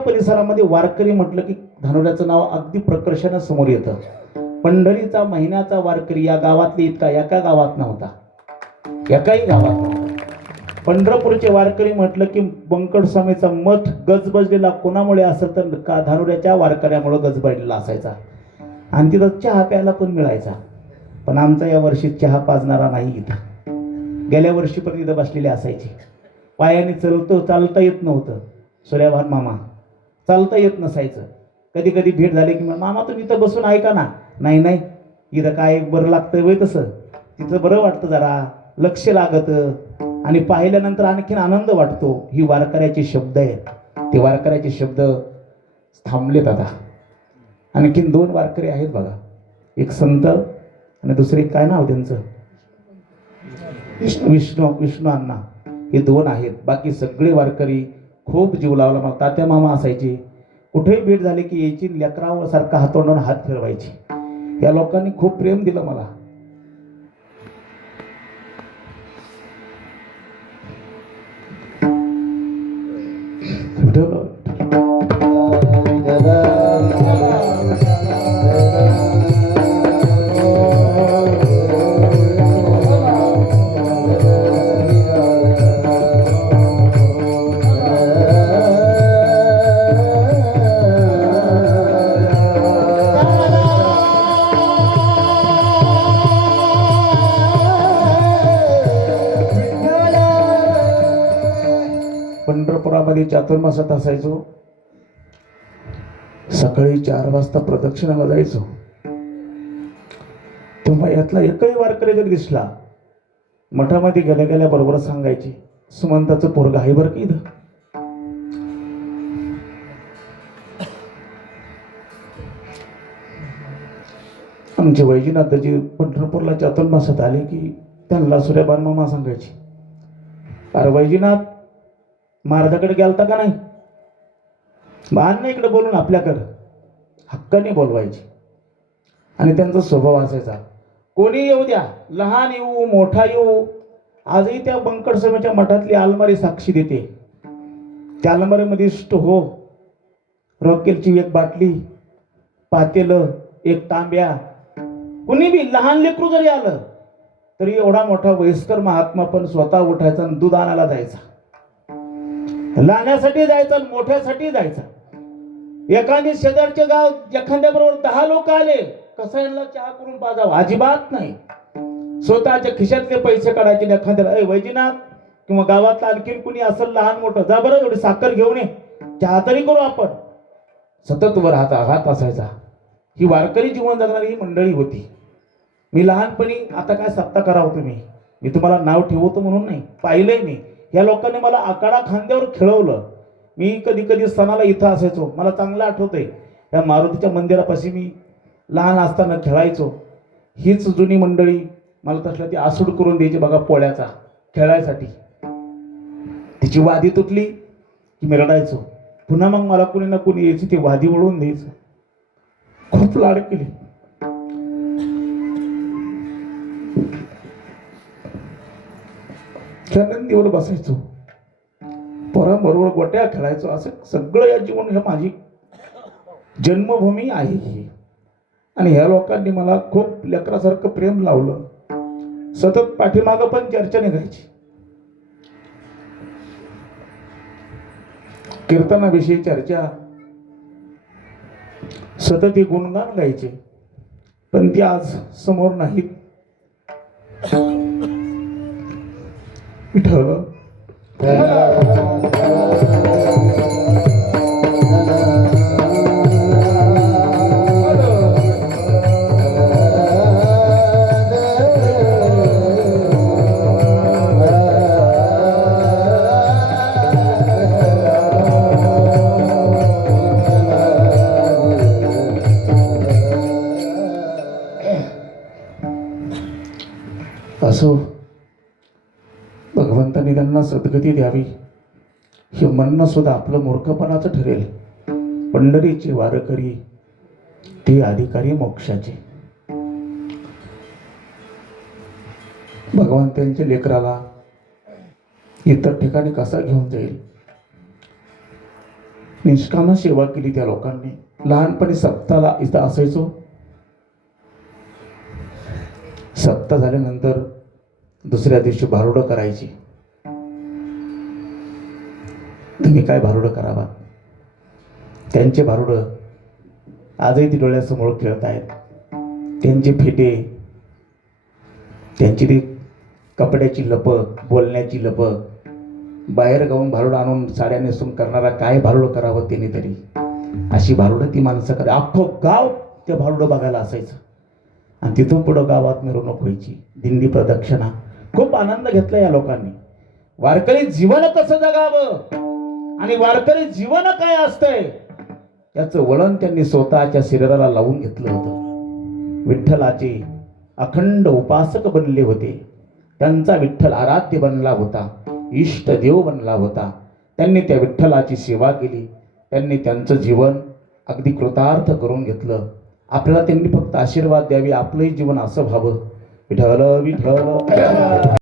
परिसरामध्ये वारकरी म्हटलं की धानोऱ्याचं नाव अगदी प्रकर्षानं समोर येतं. पंढरीचा महिन्याचा वारकरी या गावातले इतका एका गावात नव्हता. एकाही गावात नव्हता. पंढरपूरचे वारकरी म्हटलं की बंकट स्वामीचा मठ गजबजलेला कोणामुळे असं तर का धानुऱ्याच्या वारकऱ्यामुळे गजबजलेला असायचा. आणि तिथं चहा प्यायला पण मिळायचा. पण आमचा या वर्षी चहा पाजणारा नाही इथं. गेल्या वर्षी पण इथं बसलेले असायचे. पायाने चलतो चालता येत नव्हतं. सूर्यभान मामा चालता येत नसायचं. कधी कधी भेट झाली की मामा तुम्ही इथं बसून ऐका ना. नाही नाही. इथं काय बरं लागतं वय तसं. तिथं बरं वाटतं जरा. लक्ष लागतं. आणि पाहिल्यानंतर आणखीन आनंद वाटतो. ही वारकऱ्याचे शब्द आहेत. ते वारकऱ्याचे शब्द थांबलेत आता. आणखीन दोन वारकरी आहेत बघा. एक संत आणि दुसरे काय नाव त्यांचं? विष्णू विष्णू विष्णू अण्णा. हे दोन आहेत. बाकी सगळे वारकरी खूप जीव लावला. मला तात्या मामा असायचे. कुठेही भेट झाली की यायची लेकरावर सारखा हातोंडून हात फिरवायची. या लोकांनी खूप प्रेम दिलं मला. विठ्ठल पंढरपुरामध्ये चातुर्मासात असायचो. सकाळी चार वाजता प्रदक्षिणाला जायचो. तेव्हा यातला एकही वारकरी जर दिसला मठामध्ये गेल्या गेल्या बरोबर सांगायची सुमंताचं पोरग आहे बरं की इथं? आमचे वैजनाथजी पंढरपूरला चातुर्मासात आले की त्यांना सूर्यबान मामा सांगायची. अरे वैजनाथ महाराजाकडे गेलता का नाही? बाण इकडे बोलून आपल्याकडं हक्काने बोलवायची. आणि त्यांचा स्वभाव असायचा. कोणी येऊ द्या लहान येऊ मोठा येऊ आजही त्या बंकट समेच्या मठातली अलमारी साक्षी देते. त्या अलमारीमध्ये इष्ट हो. रॉकेलची एक बाटली पातेलं एक तांब्या. कुणी बी लहान लेकरू जरी आलं तरी एवढा मोठा वयस्कर महात्मा पण स्वतः उठायचा आणि दूध आणायला जायचा. लहानासाठी जायचं मोठ्यासाठी जायचं. एखादी शेजारचे गाव एखाद्या बरोबर दहा लोक आले कसा यांना चहा करून पाजावं? अजिबात नाही. स्वतःच्या खिशातले पैसे काढायचे एखाद्याला "ए, वैजनाथ किंवा गावातला आणखीन कुणी असेल लहान मोठं जा बरं एवढी साखर घेऊन ये. चहा तरी करू आपण. सतत वर हात हात असायचा. ही वारकरी जीवन जगणारी ही मंडळी होती. मी लहानपणी आता काय सत्ता करावं तुम्ही? मी तुम्हाला नाव ठेवतो म्हणून नाही पाहिलंय मी. या लोकांनी मला आकाडा खांद्यावर खेळवलं. मी कधी कधी सणाला इथं असायचो. मला चांगलं आठवतंय. या मारुतीच्या मंदिरापाशी मी लहान असताना खेळायचो. हीच जुनी मंडळी मला तसला ती आसूड करून द्यायची बघा पोळ्याचा खेळायसाठी. तिची वादी तुटली की मी रडायचो. पुन्हा मग मला कुणी ना कुणी यायची ती वादी ओढून द्यायचं. खूप लाड केली. नंदीवर बसायचो. पोरांबरोबर गोट्या खेळायचो. असं सगळं या जीवन हे माझी जन्मभूमी आहे ही. आणि ह्या लोकांनी मला खूप लेकरासारखं प्रेम लावलं. सतत पाठीमागं पण चर्चा निघायची. कीर्तनाविषयी चर्चा. सतत ही गुणगान गायचे. पण ती आज समोर नाहीत. विठ्ठल असो. भगवंतांनी त्यांना सद्गती द्यावी. हे म्हणणं सुद्धा आपलं मूर्खपणाचं ठरेल. पंढरीची वारकरी ती अधिकारी मोक्षाचे. भगवान त्यांच्या लेकराला इतर ठिकाणी कसा घेऊन जाईल? निष्काम सेवा केली त्या लोकांनी. लहानपणी सप्ताला इथं असायचो. सप्ता झाल्यानंतर दुसऱ्या दिवशी भारुडं करायची. तुम्ही काय भारुडं करावा? त्यांचे भारुडं आजही ती डोळ्यासमोर आहेत. त्यांचे फेटे त्यांची ती कपड्याची लपक बोलण्याची लपक बाहेर गाऊन भारुड आणून साड्या नेसून करणारा काय भारुडं करावं त्यांनी तरी? अशी भारुडं ती माणसं करे अख्खं गाव त्या भारुडं बघायला असायचं. आणि तिथून पुढं गावात मिरवणूक व्हायची. दिंडी प्रदक्षिणा. खूप आनंद घेतला या लोकांनी. वारकरी जीवन कसं जगावं? आणि वारकरी जीवन काय असतंय? याचं वळण त्यांनी स्वतःच्या शरीराला लावून घेतलं होतं. विठ्ठलाचे अखंड उपासक बनले होते. त्यांचा विठ्ठल आराध्य बनला होता इष्टदेव बनला होता. त्यांनी त्या विठ्ठलाची सेवा केली. त्यांनी त्यांचं जीवन अगदी कृतार्थ करून घेतलं. आपल्याला त्यांनी फक्त आशीर्वाद द्यावे आपलंही जीवन असं व्हावं. विठ्ठल विठ्ठल.